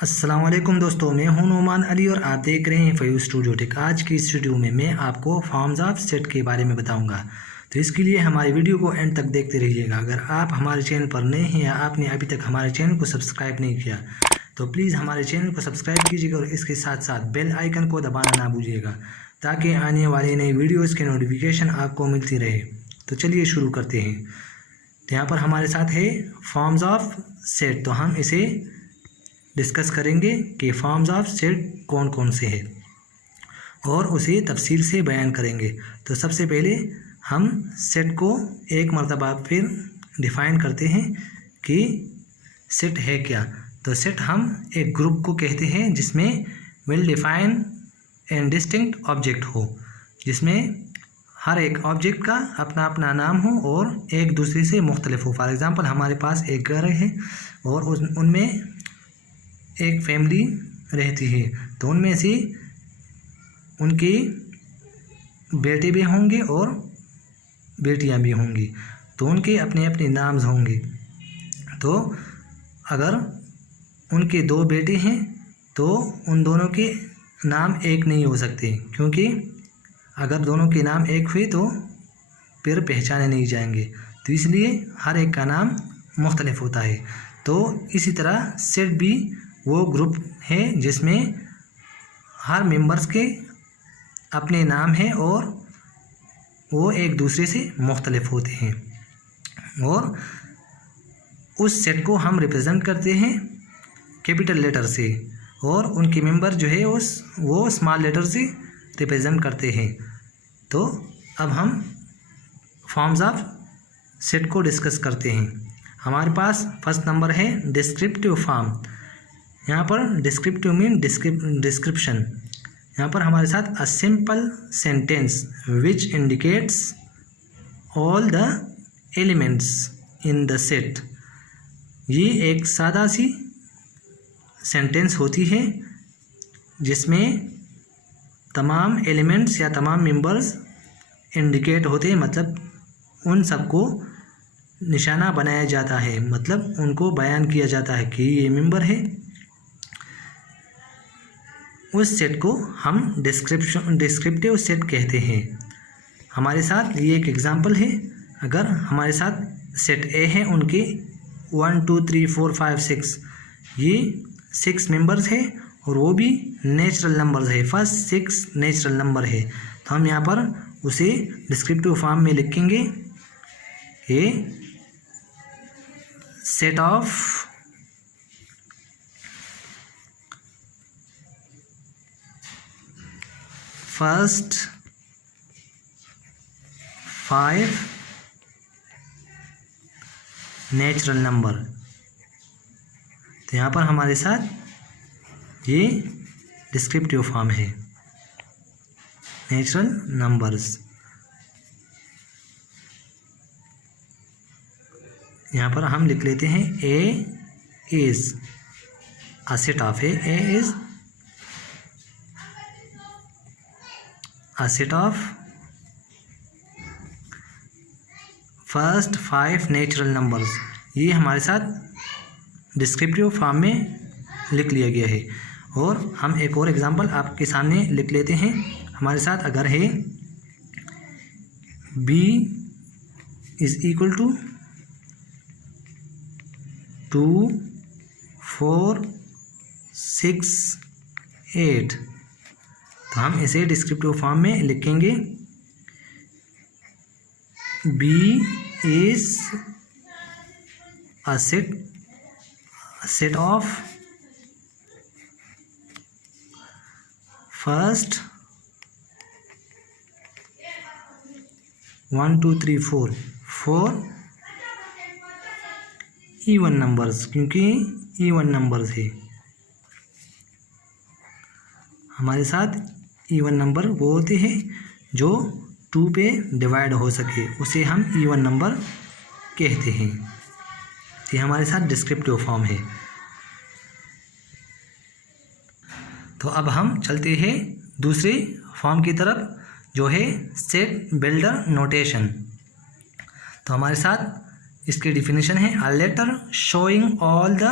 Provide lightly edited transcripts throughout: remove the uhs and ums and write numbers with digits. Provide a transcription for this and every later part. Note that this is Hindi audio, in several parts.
अस्सलाम वालेकुम दोस्तों, मैं हूं नोमान अली और आप देख रहे हैं फयूज स्टूडियो टेक। आज की इस वीडियो में मैं आपको फॉर्म्स ऑफ सेट के बारे में बताऊंगा, तो इसके लिए हमारी वीडियो को एंड तक देखते रहिएगा। अगर आप हमारे चैनल पर नए हैं या आपने अभी तक हमारे चैनल को सब्सक्राइब नहीं किया तो प्लीज़ हमारे चैनल को सब्सक्राइब कीजिएगा और इसके साथ साथ बेल आइकन को दबाना ना भूलिएगा ताकि आने वाली नई वीडियोज़ के नोटिफिकेशन आपको मिलती रहे। तो चलिए शुरू करते हैं। तो यहाँ पर हमारे साथ है फॉर्म्स ऑफ सेट, तो हम इसे डिस्कस करेंगे कि फॉर्म्स ऑफ सेट कौन कौन से हैं और उसे तफसील से बयान करेंगे। तो सबसे पहले हम सेट को एक मरतबा फिर डिफ़ाइन करते हैं कि सेट है क्या। तो सेट हम एक ग्रुप को कहते हैं जिसमें well define and distinct object हो, जिसमें हर एक ऑब्जेक्ट का अपना अपना नाम हो और एक दूसरे से मुख्तलिफ हो। फॉर एग्ज़ाम्पल हमारे पास एक घर है और उनमें एक फैमिली रहती है, तो उनमें से उनके बेटे भी होंगे और बेटियां भी होंगी, तो उनके अपने अपने नाम होंगे। तो अगर उनके दो बेटे हैं तो उन दोनों के नाम एक नहीं हो सकते, क्योंकि अगर दोनों के नाम एक हुए तो फिर पहचाने नहीं जाएंगे, तो इसलिए हर एक का नाम मुख्तलिफ होता है। तो इसी तरह सेट भी वो ग्रुप है जिसमें हर मेंबर्स के अपने नाम हैं और वो एक दूसरे से मुख्तलिफ होते हैं, और उस सेट को हम रिप्रेजेंट करते हैं कैपिटल लेटर से और उनके मेंबर जो है वो स्मॉल लेटर से रिप्रेजेंट करते हैं। तो अब हम फॉर्म्स ऑफ सेट को डिस्कस करते हैं। हमारे पास फर्स्ट नंबर है डिस्क्रिप्टिव फॉर्म। यहाँ पर डिस्क्रिप्टिव मीन डिस्क्रिप्शन। यहाँ पर हमारे साथ a simple sentence which indicates all the elements in the set. ये एक सादा सी सेंटेंस होती है जिसमें तमाम एलिमेंट्स या तमाम मेंबर्स इंडिकेट होते हैं, मतलब उन सबको निशाना बनाया जाता है, मतलब उनको बयान किया जाता है कि ये मेंबर है। उस सेट को हम डिस्क्रिप्टिव सेट कहते हैं। हमारे साथ ये एक एग्जांपल है। अगर हमारे साथ सेट ए है, उनके 1 2 3 4 5 6 ये 6 मेंबर्स है और वो भी नेचुरल नंबर्स है। फर्स्ट 6 नेचुरल नंबर है, तो हम यहाँ पर उसे डिस्क्रिप्टिव फॉर्म में लिखेंगे A set of first 5 natural number. तो यहाँ पर हमारे साथ ये डिस्क्रिप्टिव फॉर्म है नेचुरल नंबर्स। यहाँ पर हम लिख लेते हैं A is a set of A is a set of first 5 natural numbers. ये हमारे साथ डिस्क्रिप्टिव फॉर्म में लिख लिया गया है। और हम एक और एग्जांपल आपके सामने लिख लेते हैं। हमारे साथ अगर है b इज इक्वल टू 2 4 6 8, तो हम इसे डिस्क्रिप्टिव फॉर्म में लिखेंगे b is a set of first 1 2 3 4 even numbers, क्योंकि इवन नंबर्स है। हमारे साथ इवन नंबर वो होते हैं जो 2 पे डिवाइड हो सके, उसे हम इवन नंबर कहते हैं। ये हमारे साथ डिस्क्रिप्टिव फॉर्म है। तो अब हम चलते हैं दूसरे फॉर्म की तरफ, जो है सेट बिल्डर नोटेशन। तो हमारे साथ इसकी डिफिनेशन है a letter showing all the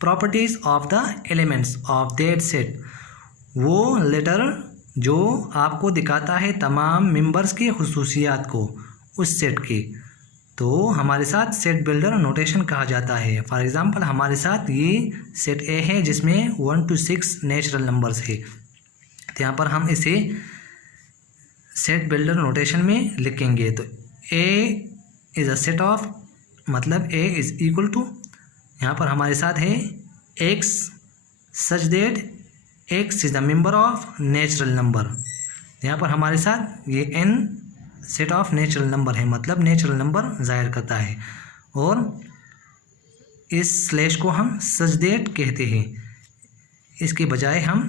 properties of the elements of that set, वो लेटर जो आपको दिखाता है तमाम मेंबर्स के खुसूसियात को उस सेट के, तो हमारे साथ सेट बिल्डर नोटेशन कहा जाता है। फॉर एग्ज़ाम्पल हमारे साथ ये सेट ए है जिसमें 1 to 6 नेचुरल नंबर्स है, तो यहाँ पर हम इसे सेट बिल्डर नोटेशन में लिखेंगे। तो ए इज़ अ सेट ऑफ, मतलब ए इज़ इक्वल टू, यहाँ पर हमारे साथ है x such that x is the member of natural number. यहाँ पर हमारे साथ ये n set of natural number है, मतलब नेचुरल नंबर ज़ाहिर करता है, और इस स्लैश को हम सच दैट कहते हैं। इसके बजाय हम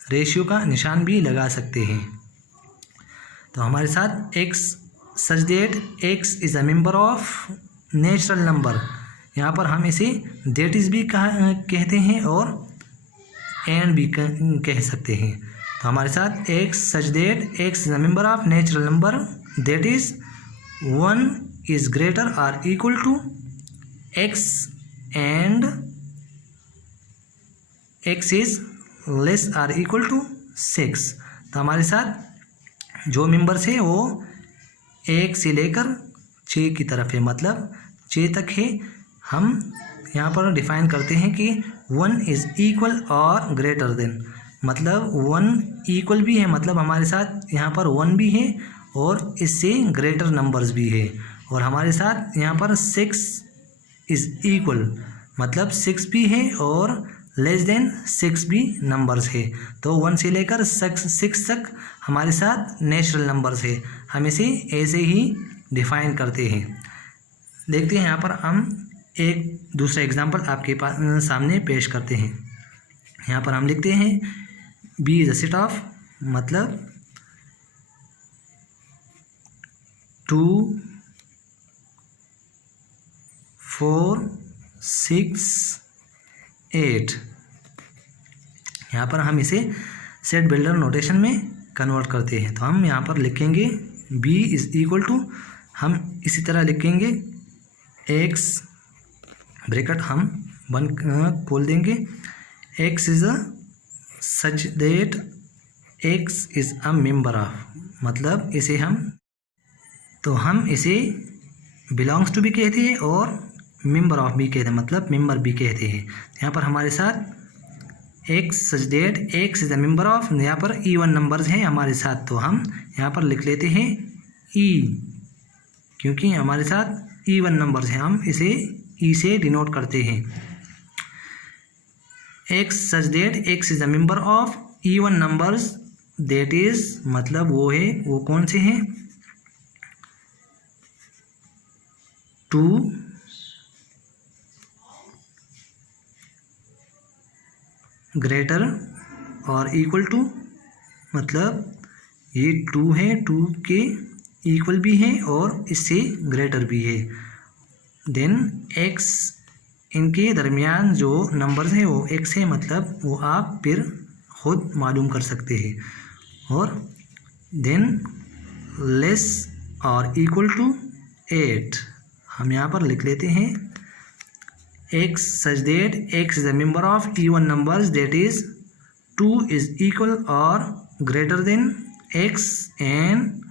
रेशियो का निशान भी लगा सकते हैं। तो हमारे साथ X such that x is a member of natural number, यहाँ पर हम इसे दैट इज़ भी कहते हैं और एंड भी कह सकते हैं। तो हमारे साथ X such that X is a member of natural number that is 1 is greater और equal to X and X is less और इक्वल टू 6। तो हमारे साथ जो मेंबर्स है वो 1 से लेकर 6 की तरफ है, मतलब 6 तक है। हम यहाँ पर डिफाइन करते हैं कि 1 इज़ इक्वल और ग्रेटर देन, मतलब 1 इक्वल भी है, मतलब हमारे साथ यहाँ पर 1 भी है और इससे ग्रेटर नंबर्स भी है, और हमारे साथ यहाँ पर 6 इज़ इक्वल, मतलब 6 भी है और लेस देन 6 भी नंबर्स है। तो 1 से लेकर 6 तक हमारे साथ नेचुरल नंबर्स है, हम इसे ऐसे ही डिफाइन करते हैं। देखते हैं यहाँ पर हम एक दूसरा एग्जांपल आपके पास सामने पेश करते हैं। यहाँ पर हम लिखते हैं B is a set of, मतलब 2 4 6 8। यहाँ पर हम इसे सेट बिल्डर नोटेशन में कन्वर्ट करते हैं। तो हम यहाँ पर लिखेंगे बी इज इक्वल टू, हम इसी तरह लिखेंगे एक्स ब्रैकेट हम 1 खोल देंगे, x is a such that x is a member of, मतलब इसे हम इसे बिलोंग्स टू भी कहते हैं और मेंबर ऑफ भी कहते हैं, मतलब मेंबर भी कहते हैं। यहाँ पर हमारे साथ X such that x is the member of, यहाँ पर इवन नंबर्स हैं हमारे साथ, तो हम यहाँ पर लिख लेते हैं ई, क्योंकि हमारे साथ इवन नंबर्स हैं, हम इसे ई से डिनोट करते हैं। X such that x is the member of even numbers that is, मतलब वो कौन से हैं, 2 ग्रेटर और इक्वल टू, मतलब ये 2 है, 2 के इक्वल भी है और इससे ग्रेटर भी है। देन एक्स, इनके दरमियान जो नंबर्स है वो एक्स है, मतलब वो आप फिर खुद मालूम कर सकते हैं। और देन लेस और इक्वल टू 8, हम यहाँ पर लिख लेते हैं X such that X is the member of even numbers that is 2 is equal और greater than X and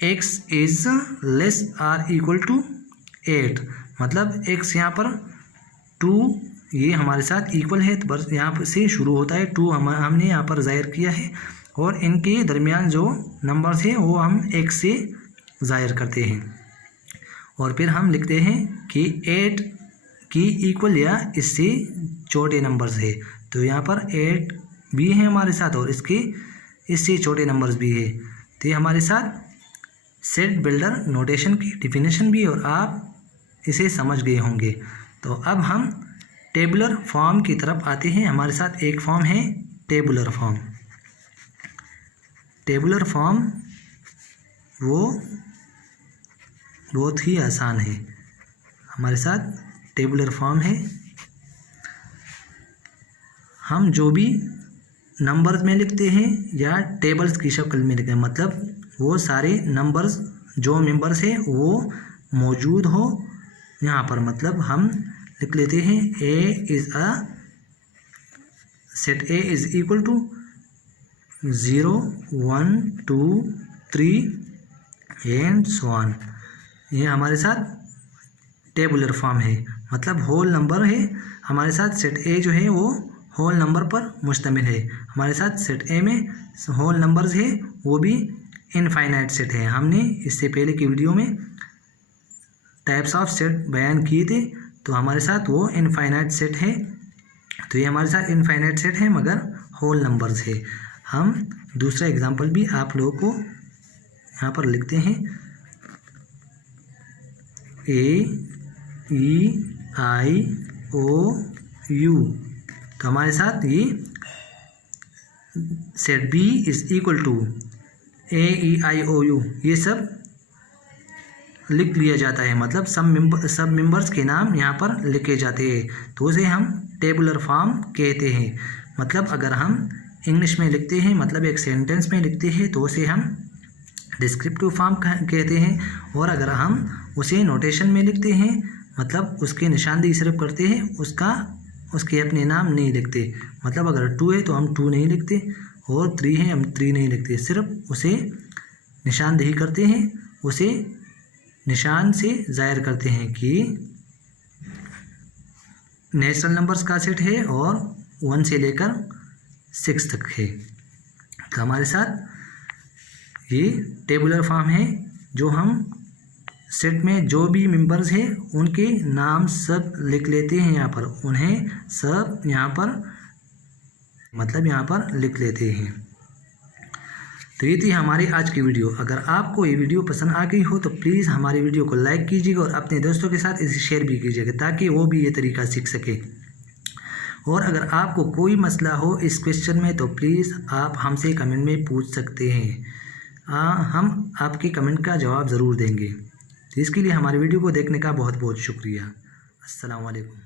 X is less और इक्वल टू 8, मतलब एक्स यहाँ पर 2 ये हमारे साथ इक्वल है, तो बस यहाँ से शुरू होता है 2 हमने यहाँ पर ज़ाहिर किया है, और इनके दरमियान जो नंबर्स हैं वो हम एक्स से ज़ाहिर करते हैं। और फिर हम लिखते हैं कि 8 की इक्वल या इससे छोटे नंबर्स है, तो यहाँ पर 8 भी है हमारे साथ और इससे छोटे नंबर्स भी है। तो ये हमारे साथ सेट बिल्डर नोटेशन की डिफिनेशन भी, और आप इसे समझ गए होंगे। तो अब हम टेबुलर फॉर्म की तरफ आते हैं। हमारे साथ एक फॉर्म है टेबुलर फॉर्म। टेबुलर फॉर्म वो बहुत ही आसान है। हमारे साथ टेबुलर फॉर्म है, हम जो भी नंबर्स में लिखते हैं या टेबल्स की शक्ल में लिखते हैं, मतलब वो सारे नंबर्स जो मेंबर्स हैं वो मौजूद हो यहाँ पर, मतलब हम लिख लेते हैं A is a set A is equal to 0 1 2 3 and so on. ये हमारे साथ टेबुलर फॉर्म है, मतलब होल नंबर है। हमारे साथ सेट ए जो है वो होल नंबर पर मुश्तमिल है। हमारे साथ सेट ए में होल नंबर्स है, वो भी इनफाइनाइट सेट है। हमने इससे पहले की वीडियो में टाइप्स ऑफ सेट बयान किए थे, तो हमारे साथ वो इनफाइनाइट सेट है। तो ये हमारे साथ इनफाइनाइट सेट है मगर होल नंबर्स है। हम दूसरा एग्जांपल भी आप लोगों को यहाँ पर लिखते हैं। AEIOU, तो हमारे साथ ये set B is equal to AEIOU, ये सब लिख लिया जाता है, मतलब सब मेंबर्स के नाम यहाँ पर लिखे जाते हैं, तो उसे हम टेबुलर फॉर्म कहते हैं। मतलब अगर हम इंग्लिश में लिखते हैं, मतलब एक सेंटेंस में लिखते हैं, तो उसे हम डिस्क्रिप्टिव फॉर्म कहते हैं। और अगर हम उसे नोटेशन में लिखते हैं, मतलब उसके निशानदेही सिर्फ करते हैं, उसके अपने नाम नहीं लिखते। मतलब अगर 2 है तो हम 2 नहीं लिखते, और 3 है हम 3 नहीं लिखते, सिर्फ उसे निशानदेही करते हैं, उसे निशान से ज़ाहिर करते हैं कि नेचुरल नंबर्स का सेट है और 1 से लेकर 6 तक है। तो हमारे साथ ये टेबुलर फॉर्म है, जो हम सेट में जो भी मेंबर्स हैं उनके नाम सब लिख लेते हैं यहाँ पर, उन्हें सब यहाँ पर मतलब यहाँ पर लिख लेते हैं। तो ये थी हमारी आज की वीडियो। अगर आपको ये वीडियो पसंद आ गई हो तो प्लीज़ हमारी वीडियो को लाइक कीजिएगा और अपने दोस्तों के साथ इसे शेयर भी कीजिएगा, ताकि वो भी ये तरीका सीख सके। और अगर आपको कोई मसला हो इस क्वेश्चन में तो प्लीज़ आप हमसे कमेंट में पूछ सकते हैं। हम आपके कमेंट का जवाब ज़रूर देंगे। तो इसके लिए हमारी वीडियो को देखने का बहुत बहुत शुक्रिया। अस्सलाम वालेकुम।